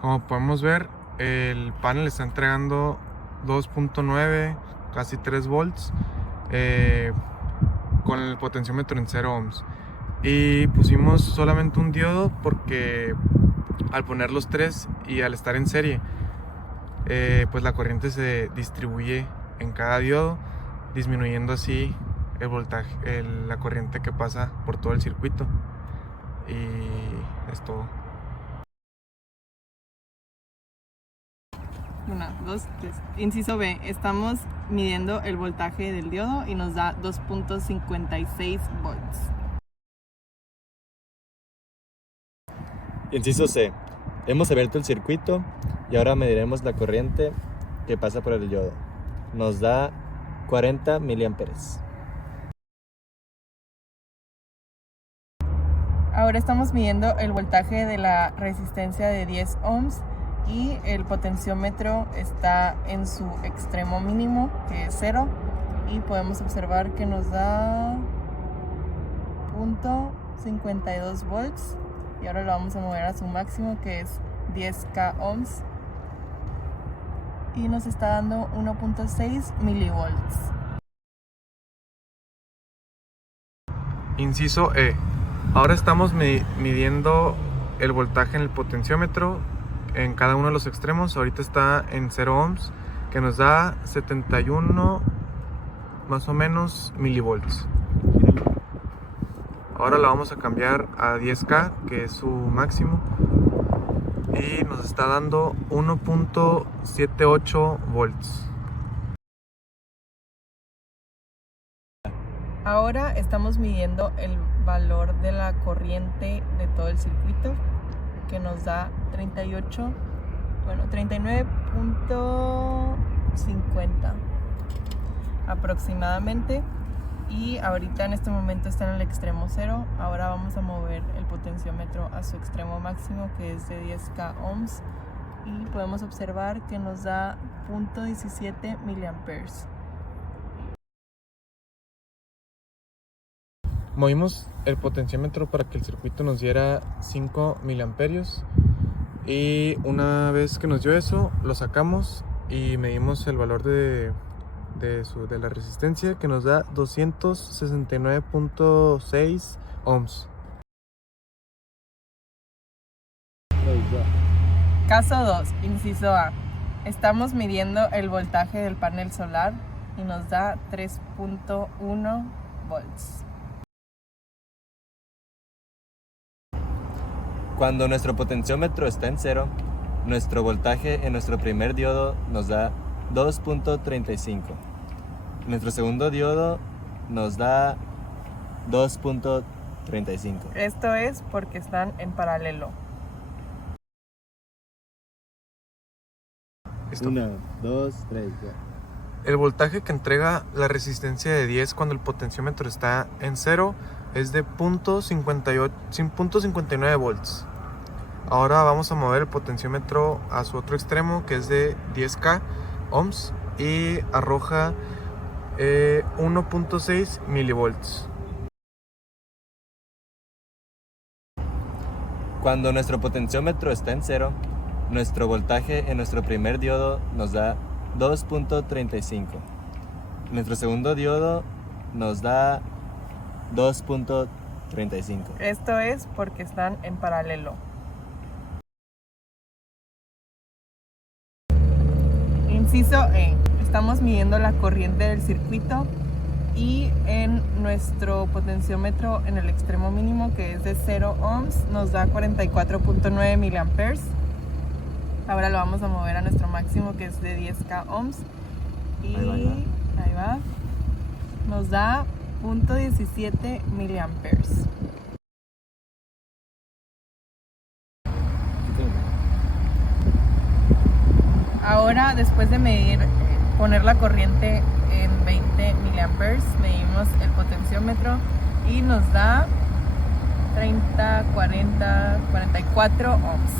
Como podemos ver, el panel está entregando 2.9, casi 3 volts, con el potenciómetro en 0 ohms. Y pusimos solamente un diodo porque al poner los tres y al estar en serie, pues la corriente se distribuye en cada diodo, disminuyendo así el voltaje, la corriente que pasa por todo el circuito. Y es todo. 1, 2, 3. Inciso B. Estamos midiendo el voltaje del diodo y nos da 2.56 volts. Inciso C. Hemos abierto el circuito y ahora mediremos la corriente que pasa por el diodo. Nos da 40 miliamperes. Ahora estamos midiendo el voltaje de la resistencia de 10 ohms y el potenciómetro está en su extremo mínimo, que es 0, y podemos observar que nos da 0.52 volts, y ahora lo vamos a mover a su máximo, que es 10k ohms, y nos está dando 1.6 milivolts. Inciso E. Ahora estamos midiendo el voltaje en el potenciómetro en cada uno de los extremos. Ahorita está en 0 ohms, que nos da 71 más o menos milivolts. Ahora la vamos a cambiar a 10K, que es su máximo, y nos está dando 1.78 volts. Ahora estamos midiendo el valor de la corriente de todo el circuito, que nos da 39.50 aproximadamente, y ahorita en este momento está en el extremo 0. Ahora vamos a mover el potenciómetro a su extremo máximo, que es de 10k ohms, y podemos observar que nos da 0.17 miliamperes. Movimos el potenciómetro para que el circuito nos diera 5 miliamperios, y una vez que nos dio eso, lo sacamos y medimos el valor de la resistencia, que nos da 269.6 ohms. Caso 2, inciso A. Estamos midiendo el voltaje del panel solar y nos da 3.1 volts. Cuando nuestro potenciómetro está en 0, nuestro voltaje en nuestro primer diodo nos da 2.35. Nuestro segundo diodo nos da 2.35. Esto es porque están en paralelo. 1, 2, 3, ya. El voltaje que entrega la resistencia de 10 cuando el potenciómetro está en 0 es de 0.59 volts. Ahora vamos a mover el potenciómetro a su otro extremo, que es de 10k ohms, y arroja 1.6 milivolts. Cuando nuestro potenciómetro está en 0, nuestro voltaje en nuestro primer diodo nos da 2.35. Nuestro segundo diodo nos da 2.35. Esto es porque están en paralelo. Inciso E. Estamos midiendo la corriente del circuito y en nuestro potenciómetro en el extremo mínimo, que es de 0 ohms, nos da 44.9 miliamperes. Ahora lo vamos a mover a nuestro máximo, que es de 10k ohms, y ahí va. Nos da 0.17 miliamperes. Ahora, después de poner la corriente en 20 miliamperes, medimos el potenciómetro y nos da 30, 40, 44 ohms.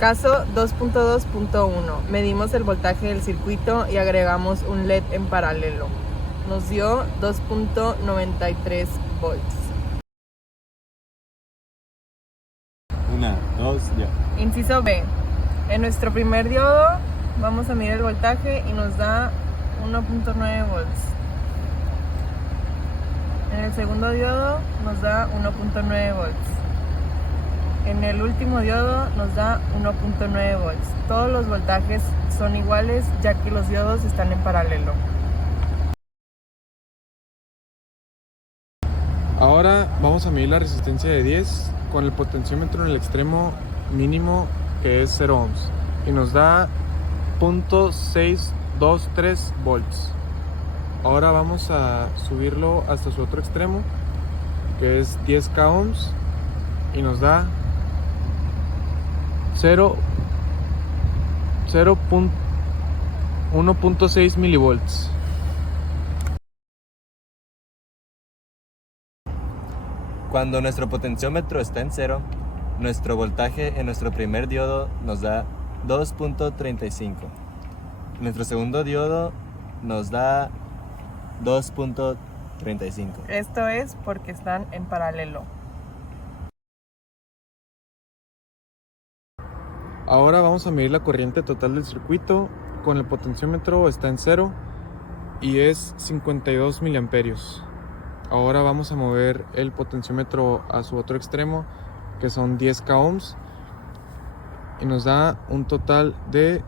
Caso 2.2.1. Medimos el voltaje del circuito y agregamos un LED en paralelo. Nos dio 2.93 volts. Inciso B. En nuestro primer diodo vamos a medir el voltaje y nos da 1.9 volts. En el segundo diodo nos da 1.9 volts. En el último diodo nos da 1.9 volts. Todos los voltajes son iguales ya que los diodos están en paralelo. Ahora vamos a medir la resistencia de 10 con el potenciómetro en el extremo mínimo, que es 0 ohms, y nos da 0.623 volts. Ahora vamos a subirlo hasta su otro extremo, que es 10k ohms, y nos da 1.6 milivolts. Cuando nuestro potenciómetro está en 0, nuestro voltaje en nuestro primer diodo nos da 2.35. Nuestro segundo diodo nos da 2.35. Esto es porque están en paralelo. Ahora vamos a medir la corriente total del circuito. Con el potenciómetro está en 0 y es 52 miliamperios. Ahora vamos a mover el potenciómetro a su otro extremo, que son 10k ohms, y nos da un total de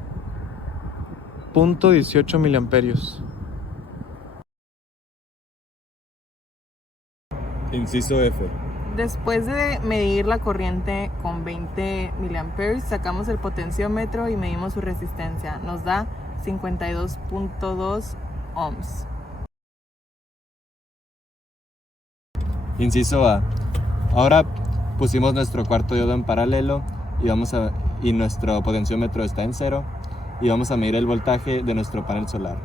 0.18 miliamperios. Inciso F. Después de medir la corriente con 20 mA, sacamos el potenciómetro y medimos su resistencia. Nos da 52.2 ohms. Inciso A. Ahora pusimos nuestro cuarto diodo en paralelo y nuestro potenciómetro está en 0 y vamos a medir el voltaje de nuestro panel solar.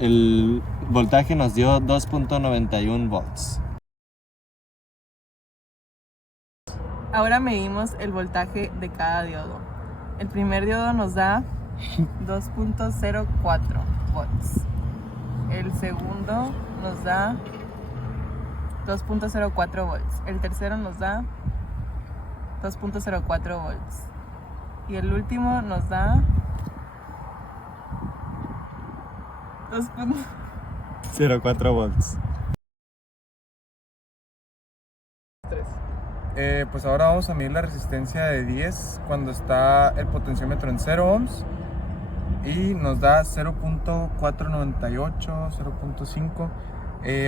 El voltaje nos dio 2.91 volts. Ahora medimos el voltaje de cada diodo. El primer diodo nos da 2.04 volts. El segundo nos da 2.04 volts. El tercero nos da 2.04 volts. Y el último nos da 0.4 volts. Pues ahora vamos a medir la resistencia de 10 cuando está el potenciómetro en 0 ohms y nos da 0.498, 0.5.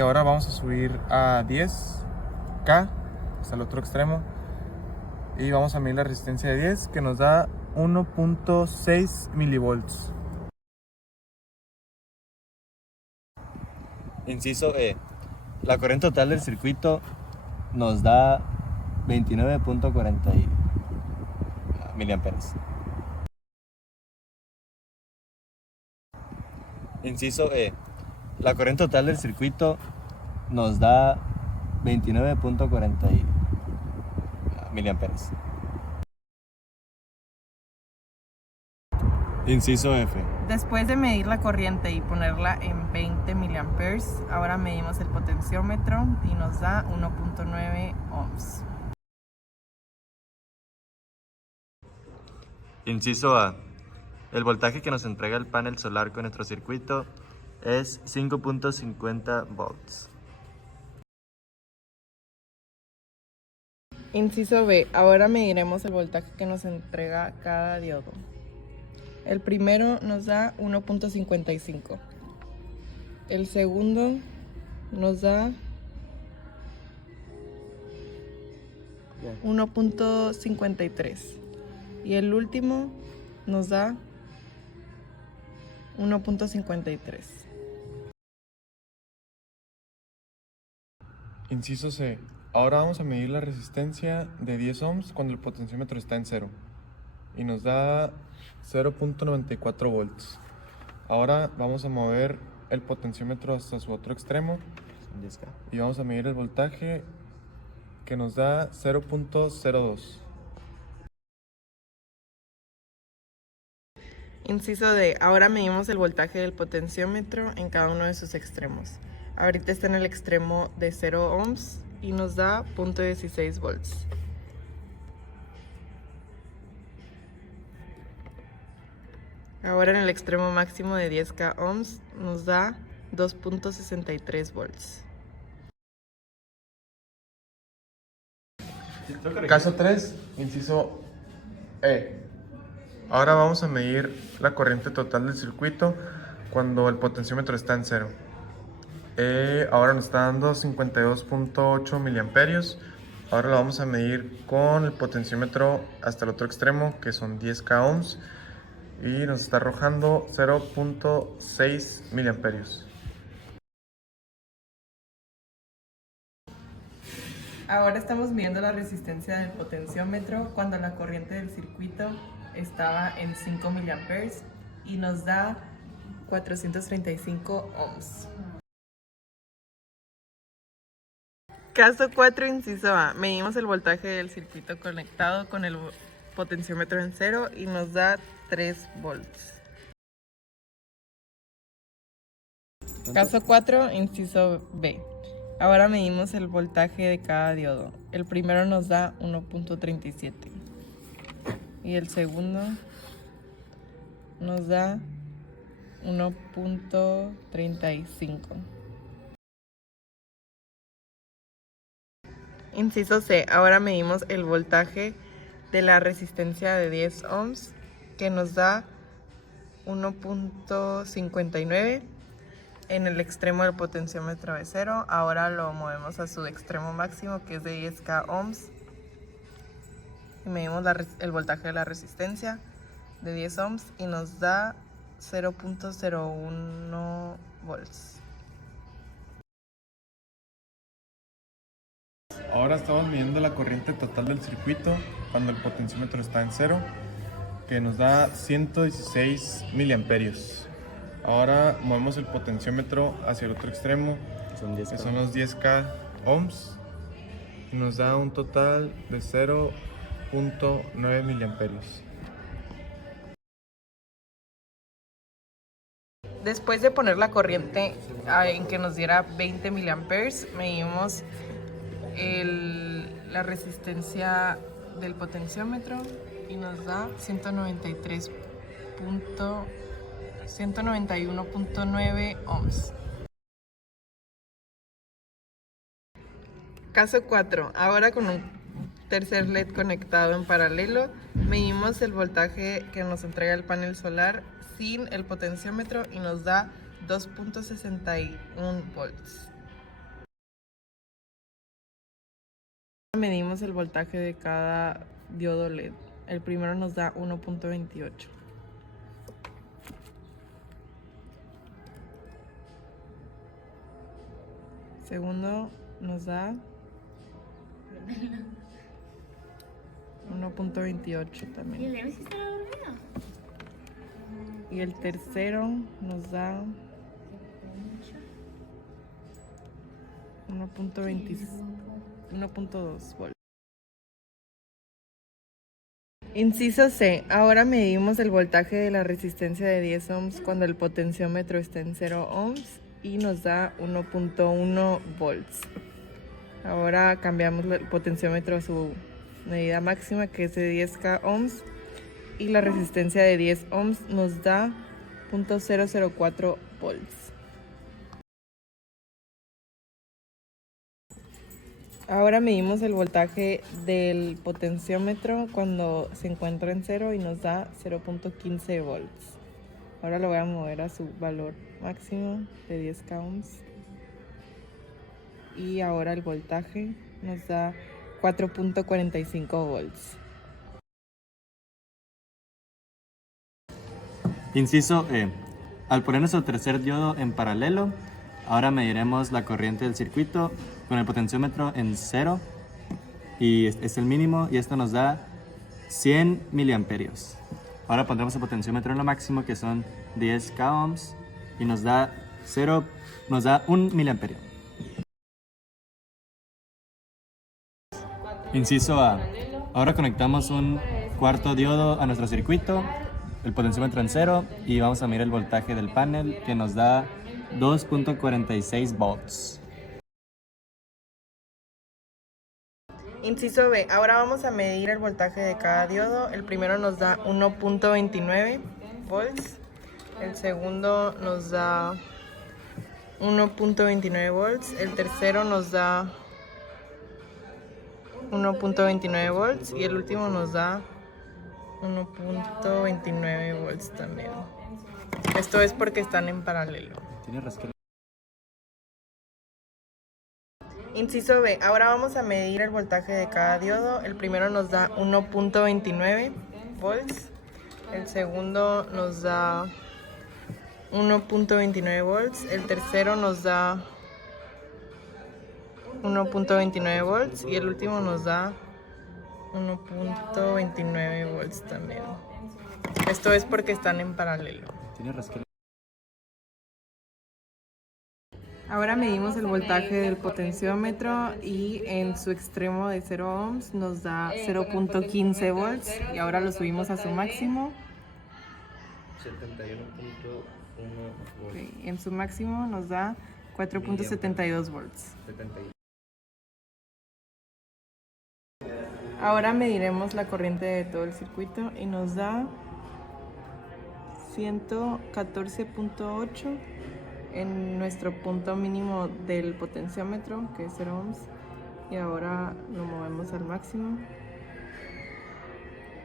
Ahora vamos a subir a 10k hasta el otro extremo y vamos a medir la resistencia de 10, que nos da 1.6 milivolts. Inciso E. La corriente total del circuito nos da 29.40 miliamperes. Inciso E. La corriente total del circuito nos da 29.40 miliamperes. Inciso F. Después de medir la corriente y ponerla en 20 mA, ahora medimos el potenciómetro y nos da 1.9 ohms. Inciso A. El voltaje que nos entrega el panel solar con nuestro circuito es 5.50 volts. Inciso B. Ahora mediremos el voltaje que nos entrega cada diodo. El primero nos da 1.55. El segundo nos da 1.53. Y el último nos da 1.53. Inciso C. Ahora vamos a medir la resistencia de 10 ohms cuando el potenciómetro está en 0 y nos da 0.94 volts. Ahora vamos a mover el potenciómetro hasta su otro extremo y vamos a medir el voltaje, que nos da 0.02. Inciso D. Ahora medimos el voltaje del potenciómetro en cada uno de sus extremos. Ahorita está en el extremo de 0 ohms y nos da 0.16 volts. Ahora en el extremo máximo de 10K ohms nos da 2.63 volts. Caso 3, inciso E. Ahora vamos a medir la corriente total del circuito cuando el potenciómetro está en cero. Ahora nos está dando 52.8 miliamperios. Ahora lo vamos a medir con el potenciómetro hasta el otro extremo, que son 10K ohms, y nos está arrojando 0.6 miliamperios. Ahora estamos midiendo la resistencia del potenciómetro cuando la corriente del circuito estaba en 5 miliamperes y nos da 435 ohms. Caso 4, inciso A. Medimos el voltaje del circuito conectado con el potenciómetro en cero y nos da 3 volts. Caso 4, inciso B. Ahora medimos el voltaje de cada diodo. El primero nos da 1.37 y el segundo nos da 1.35. Inciso C. Ahora medimos el voltaje de la resistencia de 10 ohms que nos da 1.59 en el extremo del potenciómetro de cero. Ahora lo movemos a su extremo máximo, que es de 10K ohms, y medimos el voltaje de la resistencia de 10 ohms y nos da 0.01 volts. Ahora estamos midiendo la corriente total del circuito cuando el potenciómetro está en cero, que nos da 116 miliamperios. Ahora movemos el potenciómetro hacia el otro extremo, que son los 10K ohms, y nos da un total de 0.9 miliamperios. Después de poner la corriente en que nos diera 20 miliamperes, medimos la resistencia del potenciómetro y nos da 191.9 ohms. Caso 4. Ahora con un tercer LED conectado en paralelo, medimos el voltaje que nos entrega el panel solar sin el potenciómetro y nos da 2.61 volts. Medimos el voltaje de cada diodo LED. El primero nos da 1.28. Segundo nos da 1.28 también. Y el tercero nos da 1.2 volts. Inciso C. Ahora medimos el voltaje de la resistencia de 10 ohms cuando el potenciómetro está en 0 ohms y nos da 1.1 volts. Ahora cambiamos el potenciómetro a su medida máxima, que es de 10K ohms, y la resistencia de 10 ohms nos da 0.004 volts. Ahora medimos el voltaje del potenciómetro cuando se encuentra en cero y nos da 0.15 volts. Ahora lo voy a mover a su valor máximo de 10K ohms. Y ahora el voltaje nos da 4.45 volts. Inciso E. Al poner nuestro tercer diodo en paralelo, ahora mediremos la corriente del circuito con el potenciómetro en cero, y es el mínimo, y esto nos da 100 miliamperios. Ahora pondremos el potenciómetro en lo máximo, que son 10K ohms, y nos da 1 miliamperio. Inciso A. Ahora conectamos un cuarto diodo a nuestro circuito, el potenciómetro en cero, y vamos a medir el voltaje del panel, que nos da 2.46 volts. Inciso B. Ahora vamos a medir el voltaje de cada diodo. El primero nos da 1.29 volts. El segundo nos da 1.29 volts. El tercero nos da 1.29 volts. Y el último nos da 1.29 volts también. Esto es porque están en paralelo. Tiene rasquera. Inciso B. Ahora vamos a medir el voltaje de cada diodo. El primero nos da 1.29 volts. El segundo nos da 1.29 volts. El tercero nos da 1.29 volts. Y el último nos da 1.29 volts también. Esto es porque están en paralelo. Tiene rasquera. Ahora medimos el voltaje del potenciómetro y en su extremo de 0 ohms nos da 0.15 volts y ahora lo subimos a su máximo. 71.1 volts. En su máximo nos da 4.72 volts. 71. Ahora mediremos la corriente de todo el circuito y nos da 114.8 en nuestro punto mínimo del potenciómetro, que es 0 ohms, y ahora lo movemos al máximo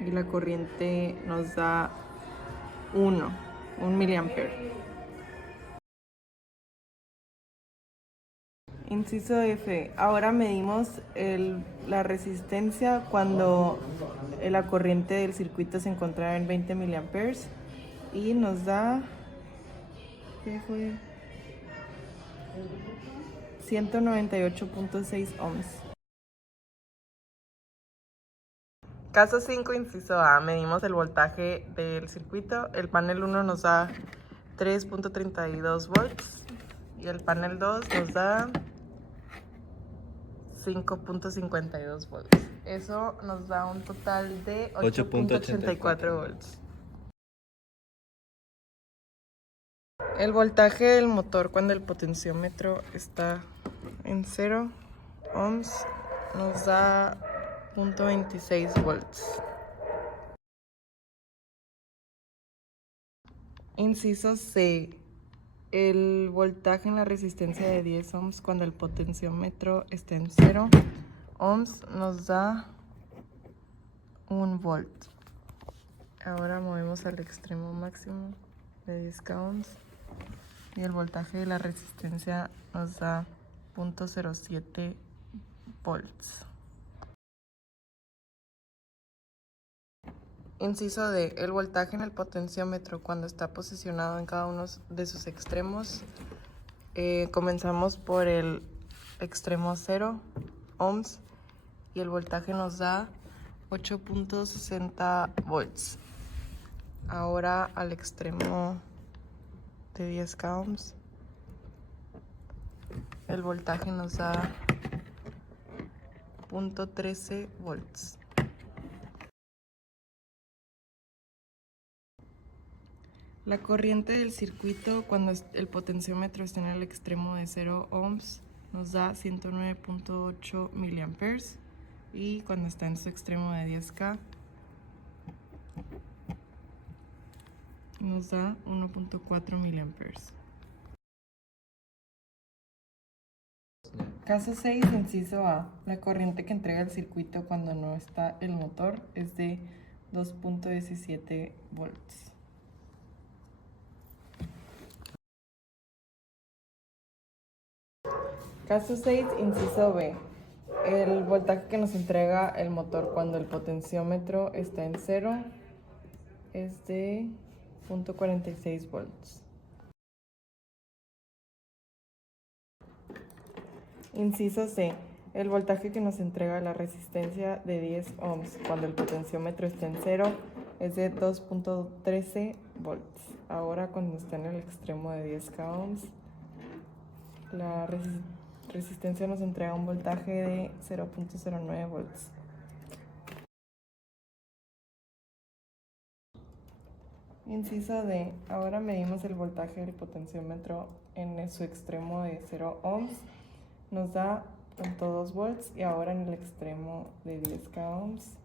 y la corriente nos da 1 miliampere. Inciso F. Ahora medimos la resistencia cuando la corriente del circuito se encontraba en 20 miliamperes y nos da, ¿qué fue? 198.6 ohms. Caso 5, inciso A. Medimos el voltaje del circuito. El panel 1 nos da 3.32 volts y el panel 2 nos da 5.52 volts. Eso nos da un total de 8.84 volts. El voltaje del motor cuando el potenciómetro está en 0 ohms nos da 0.26 volts. Inciso C. El voltaje en la resistencia de 10 ohms cuando el potenciómetro está en 0 ohms nos da 1 volt. Ahora movemos al extremo máximo de 10 ohms y el voltaje de la resistencia nos da 0.07 volts. Inciso D. El voltaje en el potenciómetro cuando está posicionado en cada uno de sus extremos. Comenzamos por el extremo 0 ohms y el voltaje nos da 8.60 volts. Ahora al extremo de 10 ohms el voltaje nos da 0.13 volts. La corriente del circuito cuando el potenciómetro está en el extremo de 0 ohms nos da 109.8 miliamperes y cuando está en su extremo de 10K nos da 1.4 miliamperes. Caso 6, inciso A. La corriente que entrega el circuito cuando no está el motor es de 2.17 volts. Caso 6, inciso B. El voltaje que nos entrega el motor cuando el potenciómetro está en 0 es de 0.46 volts. Inciso C. El voltaje que nos entrega la resistencia de 10 ohms cuando el potenciómetro está en 0 es de 2.13 volts. Ahora cuando está en el extremo de 10 ohms, la resistencia nos entrega un voltaje de 0.09 volts. Inciso D. Ahora medimos el voltaje del potenciómetro en su extremo de 0 ohms. Nos da 0.2 volts y ahora en el extremo de 10 ohms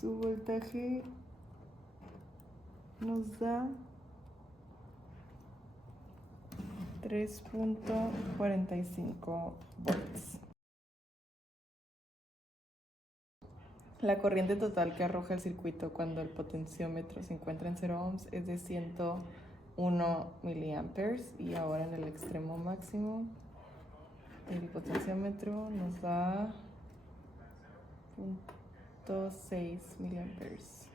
su voltaje nos da 3.45 volts. La corriente total que arroja el circuito cuando el potenciómetro se encuentra en 0 ohms es de 101 miliamperes, y ahora en el extremo máximo el potenciómetro nos da 0.6 miliamperes.